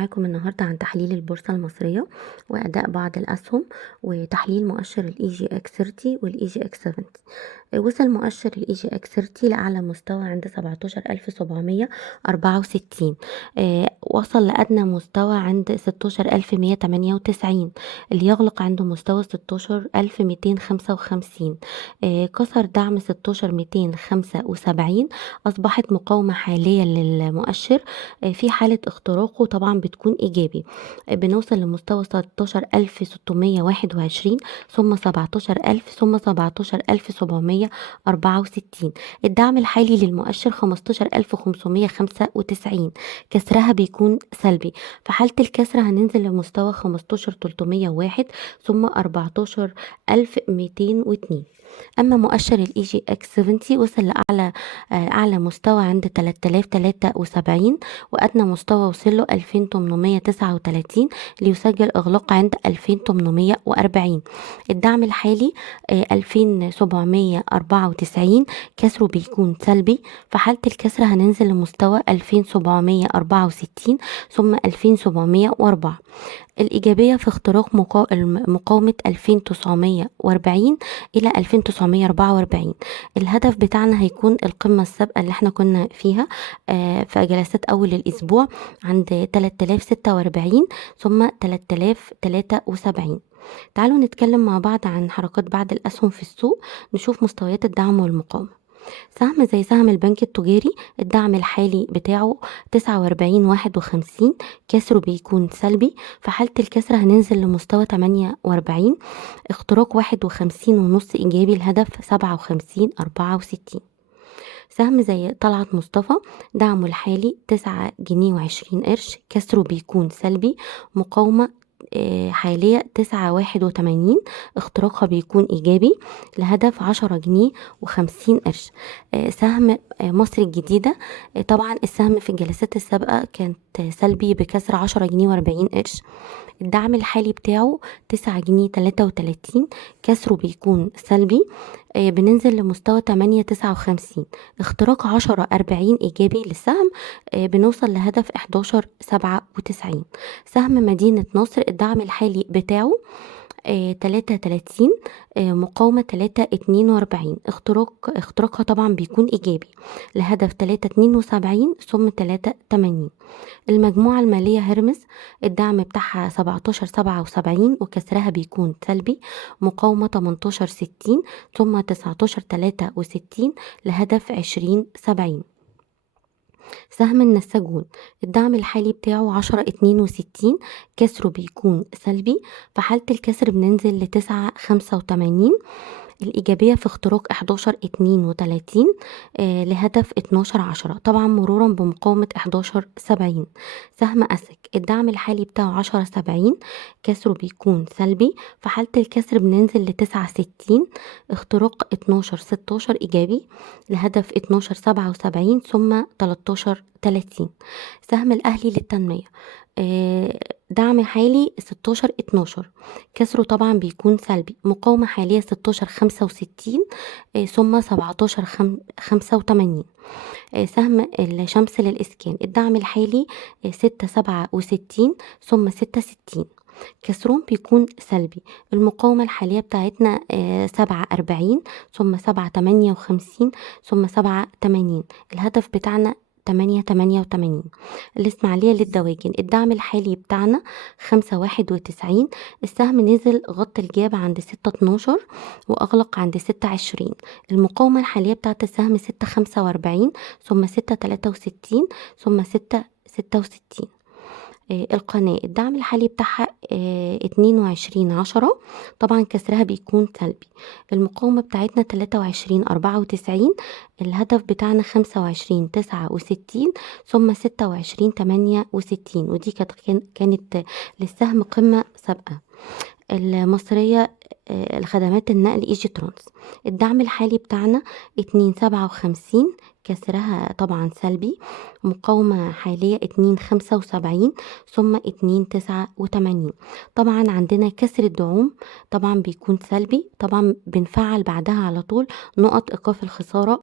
معاكم النهاردة عن تحليل البورصة المصرية وأداء بعض الأسهم وتحليل مؤشر ال EGX30 وال EGX70. وصل مؤشر ال EGX30 لأعلى مستوى عند 17764. وصل لأدنى مستوى عند 16198 اللي يغلق عنده مستوى 16255. كسر دعم 16275. أصبحت مقاومة حالية للمؤشر في حالة اختراقه طبعا بتكون إيجابي. بنوصل لمستوى 16621 ثم 17000 ثم 17764. الدعم الحالي للمؤشر 15595. كسرها بيكون سلبي. في حالة الكسر هننزل لمستوى 15301 ثم 14202. أما مؤشر ال EGX70 وصل لأعلى أعلى مستوى عند 3073 وأدنى مستوى وصله 2839 ليسجل إغلاق عند 2840. الدعم الحالي 2794. كسره بيكون سلبي. في حالة الكسر هننزل لمستوى 2764 ثم 2704. الإيجابية في اختراق مقاومة 2940 إلى 2944. الهدف بتاعنا هيكون القمة السابقة اللي احنا كنا فيها في جلسات أول الأسبوع عند 3046 ثم 3073. تعالوا نتكلم مع بعض عن حركات بعض الأسهم في السوق، نشوف مستويات الدعم والمقاومة. سهم زي سهم البنك التجاري الدعم الحالي بتاعه 49.51. كسره بيكون سلبي. في حالة الكسر هننزل لمستوى 48. اختراق 51.5 إيجابي. الهدف 57.64. سهم زي طلعت مصطفى دعمه الحالي 9 جنيه و20 قرش. كسره بيكون سلبي. مقاومة حالية 9.81. اختراقها بيكون إيجابي. الهدف 10 جنيه و50 قرش. سهم مصر الجديدة طبعا السهم في الجلسات السابقة كانت سلبي بكسر 10 جنيه و40 قرش. الدعم الحالي بتاعه 9 جنيه 33. كسره بيكون سلبي. بننزل لمستوى 8.59. اختراق 10.40 إيجابي للسهم. بنوصل لهدف 11.97. سهم مدينة نصر الدعم الحالي بتاعه 33. مقاومة 3.42. اختراقها طبعا بيكون إيجابي. لهدف 3.72 ثم 3.80. المجموعة المالية هرمس الدعم بتاعها 17.77 وكسرها بيكون سلبي. مقاومة 18.60 ثم 19.63 لهدف 20.70. سهم النساجون الدعم الحالي بتاعه 10.62. كسره بيكون سلبي. في حالة الكسر بننزل ل9.85. الإيجابية في اختراق 11.32 لهدف 12.10 طبعا مرورا بمقاومة 11.70. سهم أسك الدعم الحالي بتاعه 10.70. كسره بيكون سلبي. في حالة الكسر بننزل ل9.60. اختراق 12.16 إيجابي. لهدف 12.77 ثم 13.30. سهم الأهلي للتنمية دعم حالي 16.12. كسره طبعا بيكون سلبي. مقاومة حالية 16.65 ثم 17.85. سهم الشمس للإسكان الدعم الحالي 6.67 ثم 6.60. كسرهم بيكون سلبي. المقاومة الحالية بتاعتنا 7.40 ثم 7.58 ثم 7.80. الهدف بتاعنا 8.88. الإسماعيلية للدواجن الدعم الحالي بتاعنا 5.91. السهم نزل غطى الجاب عند 6.12 وأغلق عند 6.20. المقاومة الحالية بتاعت السهم 6.45 ثم 6.63 ثم 6.66. القناة الدعم الحالي بتاعها 22.10. طبعا كسرها بيكون سلبي. المقاومة بتاعتنا 23.94. الهدف بتاعنا 25.69 ثم 26.68 ودي كانت للسهم قمة سابقة. المصرية الخدمات النقل ايجي ترانس الدعم الحالي بتاعنا 2.57. كسرها طبعا سلبي. مقاومة حالية 2.75 ثم 2.89. طبعا عندنا كسر الدعوم طبعا بيكون سلبي. طبعا بنفعل بعدها على طول نقط إيقاف الخسارة